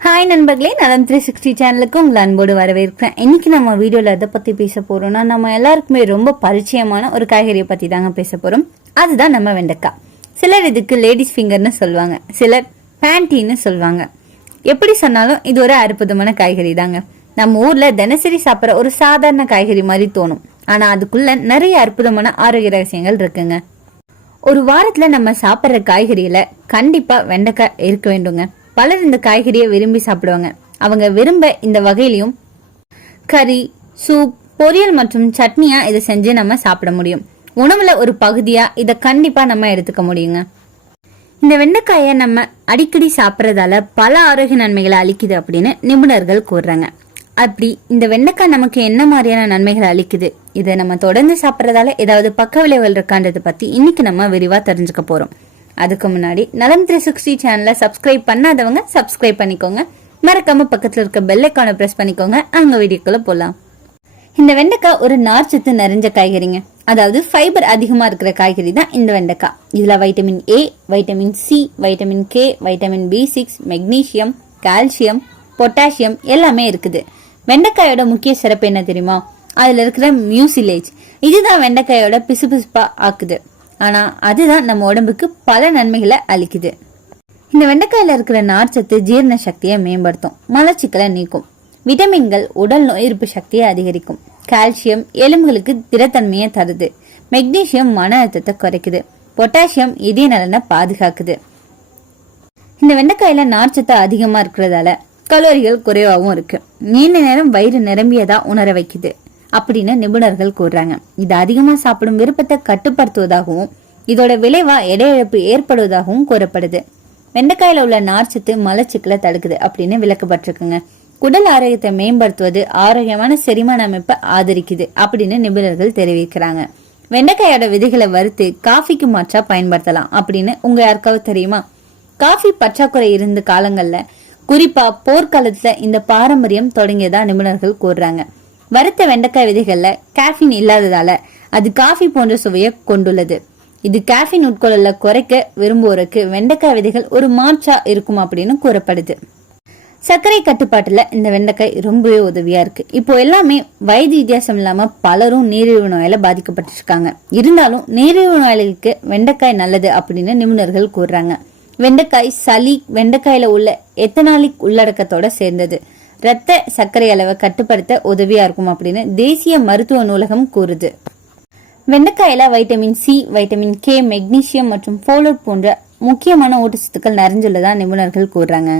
Hi நண்பர்களே, நலம் 360 சேனலுக்கு உங்களை அன்போடு வரவேற்கிறேன். இன்னைக்கு நம்ம வீடியோல எதை பத்தி பேச போறோம்னா, நம்ம எல்லாருக்குமே ரொம்ப பரிச்சயமான ஒரு காய்கறியை பத்தி தாங்க பேச போறோம். அதுதான் நம்ம வெண்டைக்காய். சிலர் இதுக்கு லேடிஸ் ஃபிங்கர்னு சொல்லுவாங்க, சிலர் பேண்டின்னு சொல்லுவாங்க. எப்படி சொன்னாலும் இது ஒரு அற்புதமான காய்கறி தாங்க. நம்ம ஊர்ல தினசரி சாப்பிட்ற ஒரு சாதாரண காய்கறி மாதிரி தோணும், ஆனா அதுக்குள்ள நிறைய அற்புதமான ஆரோக்கிய ரகசியங்கள் இருக்குங்க. ஒரு வாரத்துல நம்ம சாப்பிட்ற காய்கறியில கண்டிப்பா வெண்டைக்காய் இருக்க வேண்டுங்க. பலர் இந்த காய்கறியை விரும்பி சாப்பிடுவாங்க. அவங்க விரும்ப இந்த வகையிலையும் கறி, சூப், பொரியல் மற்றும் சட்னியா இதை செஞ்சு நம்ம சாப்பிட முடியும். உணவுல ஒரு பகுதியா இதை கண்டிப்பா நம்ம எடுத்துக்க முடியுங்க. இந்த வெண்டைக்காயை நம்ம அடிக்கடி சாப்பிட்றதால பல ஆரோக்கிய நன்மைகளை அளிக்குது அப்படின்னு நிபுணர்கள் கூறுறாங்க. அப்படி இந்த வெண்டைக்காய் நமக்கு என்ன மாதிரியான நன்மைகளை அளிக்குது, இதை நம்ம தொடர்ந்து சாப்பிட்றதால ஏதாவது பக்க விளைவுகள் இருக்கான்றதை பத்தி இன்னைக்கு நம்ம விரிவா தெரிஞ்சுக்க போறோம். அதுக்கு முன்னாடி நலம் 360 சேனலை சப்ஸ்கிரைப் பண்ணாதவங்க சப்ஸ்கிரைப் பண்ணிக்கோங்க. மறக்காம பக்கத்துல இருக்க பெல் ஐகானை பிரஸ் பண்ணிக்கோங்க. அங்க வீடியோக்குள்ள போலாம். இந்த வெண்டைக்காய் ஒரு நார்ச்சத்து நிறைஞ்ச காய்கறிங்க. அதாவது ஃபைபர் அதிகமா இருக்கிற காய்கறி தான் இந்த வெண்டைக்காய். இதுல vitamin A, vitamin C, vitamin K, vitamin B6, magnesium, calcium, potassium எல்லாமே இருக்குது. வெண்டைக்காயோட முக்கிய சிறப்பு என்ன தெரியுமா? அதுல இருக்கிற மியூசிலேஜ். இதுதான் வெண்டைக்காயோட பிசுபிசுப்பா ஆக்குது. ஆனா அதுதான் நம்ம உடம்புக்கு பல நன்மைகளை அளிக்குது. இந்த வெண்டைக்காயில இருக்கிற நார்ச்சத்து ஜீரண சக்தியை மேம்படுத்தும், மலச்சிக்கலை நீக்கும். விட்டமின்கள் உடல் நோய் எதிர்ப்பு சக்தியை அதிகரிக்கும். கால்சியம் எலும்புகளுக்கு திடத்தன்மையை தருது. மெக்னீசியம் மன அழுத்தத்தை குறைக்குது. பொட்டாசியம் இதய நலனை பாதுகாக்குது. இந்த வெண்டைக்காயில நார்ச்சத்து அதிகமா இருக்கிறதால கலோரிகள் குறைவாகவும் இருக்கு. நீண்ட நேரம் வயிறு நிரம்பியதா உணர வைக்குது அப்படின்னு நிபுணர்கள் கூறுறாங்க. இது அதிகமா சாப்பிடும் விருப்பத்தை கட்டுப்படுத்துவதாகவும் இதோட விளைவா எடை இழப்பு ஏற்படுவதாகவும் கூறப்படுது. வெண்டைக்காயில உள்ள நார்ச்சத்து மலச்சிக்கலை தடுக்குது அப்படின்னு விளக்கப்பட்டிருக்குங்க. குடல் ஆரோக்கியத்தை மேம்படுத்துவது, ஆரோக்கியமான செரிமான அமைப்பை ஆதரிக்குது அப்படின்னு நிபுணர்கள் தெரிவிக்கிறாங்க. வெண்டைக்காயோட விதைகளை வறுத்து காஃபிக்கு மாற்றா பயன்படுத்தலாம் அப்படின்னு உங்க யாருக்காவது தெரியுமா? காஃபி பற்றாக்குறை இருந்த காலங்கள்ல, குறிப்பா போர்க்காலத்துல இந்த பாரம்பரியம் தொடங்கியதா நிபுணர்கள் கூறுறாங்க. வறுத்த வெண்டைக்காய் விதைகள்ல கேஃபின் இல்லாததால அது காஃபி போன்ற சுவையை கொண்டுள்ளது. இது கேஃபின் உட்கொள்ளல குறைக்க விரும்புவோருக்கு வெண்டைக்காய் விதைகள் ஒரு மாற்றா இருக்கும் அப்படின்னு கூறப்படுது. சர்க்கரை கட்டுப்பாட்டுல இந்த வெண்டைக்காய் ரொம்பவே உதவியா இருக்கு. இப்போ எல்லாமே வயது வித்தியாசம் இல்லாம பலரும் நீரிழிவு நோயால பாதிக்கப்பட்டிருக்காங்க. இருந்தாலும் நீரிழிவு நோயாளிகளுக்கு வெண்டைக்காய் நல்லது அப்படின்னு நிபுணர்கள் கூறுறாங்க. வெண்டைக்காய் சளி, வெண்டைக்காயில உள்ள எத்தனாலிக் உள்ளடக்கத்தோட சேர்ந்தது. ரத்த சர்க்கரை அளவை கட்டுப்படுத்த உதவியா இருக்கும் அப்படின்னு தேசிய மருத்துவ நூலகம் கூறுது. வெண்டைக்காயில vitamin C, vitamin K, magnesium மற்றும் ஃபோலேட் போன்ற முக்கியமான ஊட்டச்சத்துக்கள் நிறைஞ்சுள்ளதா நிபுணர்கள் கூறுறாங்க.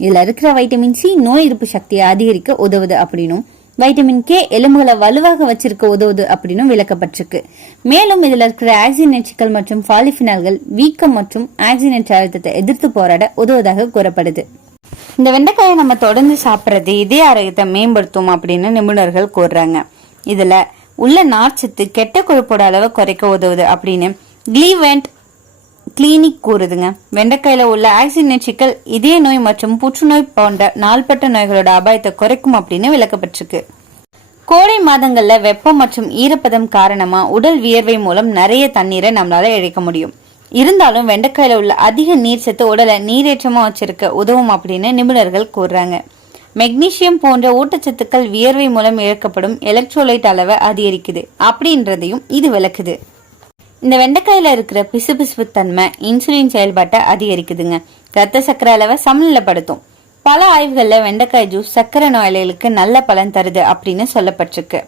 இதுல இருக்கிற வைட்டமின் சி நோய் எதிர்ப்பு சக்தியை அதிகரிக்க உதவுது அப்படின்னும், வைட்டமின் கே எலும்புகளை வலுவாக வச்சிருக்க உதவுது அப்படின்னு விளக்கப்பட்டிருக்கு. மேலும் இதுல இருக்கிற ஆக்சினேட்கள் மற்றும் பாலிபினால்கள் வீக்கம் மற்றும் ஆக்சினேட் அழுத்தத்தை எதிர்த்து போராட உதவுவதாக கூறப்படுது. இந்த வெண்டைக்காயை நம்ம தொடர்ந்து சாப்பிட்றது இதய ஆரோக்கியத்தை மேம்படுத்தும் அப்படின்னு நிபுணர்கள் கூறுறாங்க. இதுல உள்ள நார்ச்சத்து கெட்ட கொழுப்போட அளவை குறைக்க உதவுது அப்படின்னு கிளீவெண்ட் கிளினிக் கூறுதுங்க. வெண்டைக்காயில உள்ள ஆக்சினேட்கள் இதய நோய் மற்றும் புற்றுநோய் போன்ற நாள்பட்ட நோய்களோட அபாயத்தை குறைக்கும் அப்படின்னு விளக்கப்பட்டிருக்கு. கோடை மாதங்கள்ல வெப்பம் மற்றும் ஈரப்பதம் காரணமா உடல் வியர்வை மூலம் நிறைய தண்ணீரை நம்மளால இழக்க முடியும். இருந்தாலும் வெண்டைக்காயில உள்ள அதிக நீர் சத்து உடலை நீரேற்றமா வச்சிருக்க உதவும் அப்படின்னு நிபுணர்கள் கூறுறாங்க. மெக்னீசியம் போன்ற ஊட்டச்சத்துக்கள் வியர்வை மூலம் இழக்கப்படும் எலக்ட்ரோலைட் அளவை அதிகரிக்குது அப்படின்றதையும் இது விளக்குது. இந்த வெண்டைக்காயில இருக்கிற பிசுபிசுப்பு தன்மை இன்சுலின் செயல்பாட்டை அதிகரிக்குதுங்க. ரத்த சர்க்கரை அளவை சமநிலைப்படுத்தும். பல ஆய்வுகள்ல வெண்டைக்காய் ஜூஸ் சர்க்கரை நோயாளிகளுக்கு நல்ல பலன் தருது அப்படின்னு சொல்லப்பட்டிருக்கு.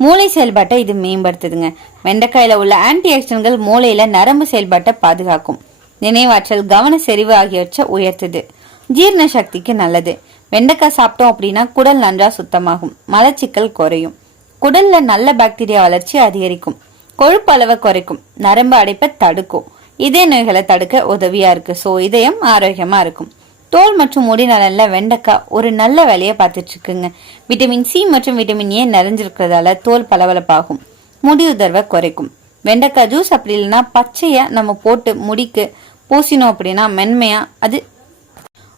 மூளை செயல்பாட்டை இது மேம்படுத்துதுங்க. வெண்டைக்காயில உள்ள ஆன்டி ஆக்சிடன்ட்கள் மூளையில நரம்பு செயல்பாட்டை பாதுகாக்கும். நினைவாற்றல், கவன செறிவு ஆகியவற்றை உயர்த்துது. ஜீரண சக்திக்கு நல்லது. வெண்டைக்காய் சாப்பிட்டோம் அப்படின்னா குடல் நன்றா சுத்தமாகும், மலச்சிக்கல் குறையும், குடல்ல நல்ல பாக்டீரியா வளர்ச்சி அதிகரிக்கும், கொழுப்பு அளவை குறைக்கும், நரம்பு அடைப்பை தடுக்கும், இதய நோய்களை தடுக்க உதவியா இருக்கு. சோ இதயம் ஆரோக்கியமா இருக்கும். தோல் மற்றும் முடி நலன்ல வெண்டைக்காய் ஒரு நல்ல வேலையை பார்த்துட்டு இருக்குங்க. விட்டமின் சி மற்றும் விட்டமின் ஏ நிறைஞ்சிருக்கிறதால தோல் பளபளப்பாகும், முடி உதர்வை குறைக்கும். வெண்டைக்காய் ஜூஸ் அப்படி இல்லைன்னா பச்சையா நம்ம போட்டு முடிக்கு பூசினோம் அப்படின்னா மென்மையா அது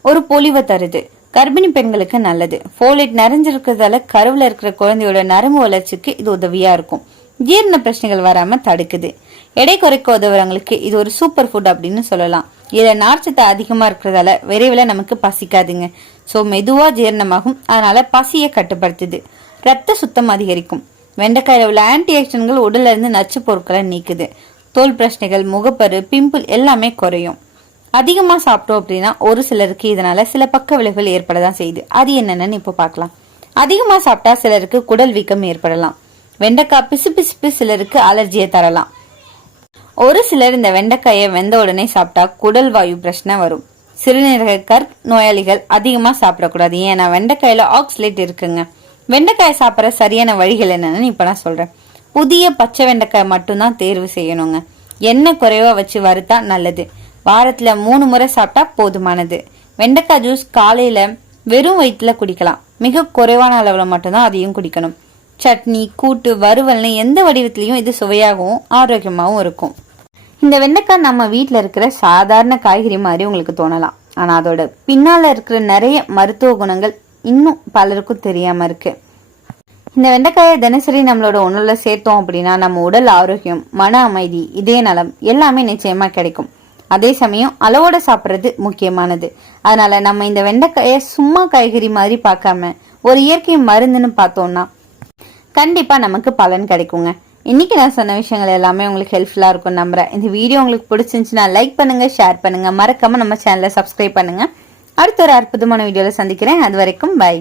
ஒரு பொலிவை தருது. கர்ப்பிணி பெண்களுக்கு நல்லது. ஃபோலேட் நிறைஞ்சிருக்கிறதால கருவுல இருக்கிற குழந்தையோட நரம்பு வளர்ச்சிக்கு இது உதவியா இருக்கும். ஜீரண பிரச்சனைகள் வராம தடுக்குது. எடை குறைக்க உதவுறவங்களுக்கு இது ஒரு சூப்பர் ஃபுட் அப்படின்னு சொல்லலாம். இதுல நார்ச்சத்து அதிகமா இருக்கிறதால விரைவில் நமக்கு பசிக்காதுங்க. ஸோ மெதுவா ஜீரணமாகும், அதனால பசியை கட்டுப்படுத்துது. ரத்த சுத்தம் அதிகரிக்கும். வெண்டைக்காயில உள்ள ஆன்டி ஆக்சிடன்ட்கள் உடல்ல இருந்து நச்சு பொருட்களை நீக்குது. தோல் பிரச்சனைகள், முகப்பரு, பிம்பிள் எல்லாமே குறையும். அதிகமா சாப்பிட்டோம் அப்படின்னா ஒரு சிலருக்கு இதனால சில பக்க விளைவுகள் ஏற்படதான் செய்யுது. அது என்னன்னு இப்ப பார்க்கலாம். அதிகமா சாப்பிட்டா சிலருக்கு குடல் வீக்கம் ஏற்படலாம். வெண்டைக்காய் பிசு சிலருக்கு அலர்ஜியை தரலாம். ஒரு சிலர் இந்த வெண்டைக்காயை வெந்த உடனே சாப்பிட்டா குடல் வாயு பிரச்சனை வரும். சிறுநீரக கற்க நோயாளிகள் அதிகமா சாப்பிடக்கூடாது, ஏன்னா வெண்டைக்காயில ஆக்சிலேட் இருக்குங்க. வெண்டைக்காயை சாப்பிட்ற சரியான வழிகள் என்னன்னு இப்ப நான் சொல்றேன். புதிய பச்சை வெண்டைக்காய் மட்டும்தான் தேர்வு செய்யணுங்க. எண்ணெய் குறைவா வச்சு வறுத்தா நல்லது. வாரத்துல 3 முறை சாப்பிட்டா போதுமானது. வெண்டைக்காய் ஜூஸ் காலையில வெறும் வயிற்றுல குடிக்கலாம். மிக குறைவான அளவுல மட்டும்தான் அதையும் குடிக்கணும். சட்னி, கூட்டு, வறுவல்னு எந்த வடிவத்திலையும் இது சுவையாகவும் ஆரோக்கியமாகவும் இருக்கும். இந்த வெண்டைக்காய் நம்ம வீட்டில் இருக்கிற சாதாரண காய்கறி மாதிரி உங்களுக்கு தோணலாம், ஆனா அதோட பின்னால இருக்கிற நிறைய மருத்துவ குணங்கள் இன்னும் பலருக்கும் தெரியாம இருக்கு. இந்த வெண்டைக்காயை தினசரி நம்மளோட உணவுல சேர்த்தோம் அப்படின்னா நம்ம உடல் ஆரோக்கியம், மன அமைதி, இதய நலம் எல்லாமே நிச்சயமா கிடைக்கும். அதே சமயம் அளவோட சாப்பிட்றது முக்கியமானது. அதனால நம்ம இந்த வெண்டைக்காயை சும்மா காய்கறி மாதிரி பார்க்காம ஒரு இயற்கை மருந்துன்னு பார்த்தோம்னா கண்டிப்பா நமக்கு பலன் கிடைக்குங்க. இன்னைக்கு நான் சொன்ன விஷயங்கள் எல்லாமே உங்களுக்கு ஹெல்ப்ஃபுல்லா இருக்கும் நம்புறேன். இந்த வீடியோ உங்களுக்கு பிடிச்சிருந்துச்சுன்னா லைக் பண்ணுங்க, ஷேர் பண்ணுங்க, மறக்காம நம்ம சேனலை சப்ஸ்கிரைப் பண்ணுங்க. அடுத்த ஒரு அற்புதமான வீடியோல சந்திக்கிறேன். அது வரைக்கும் பை.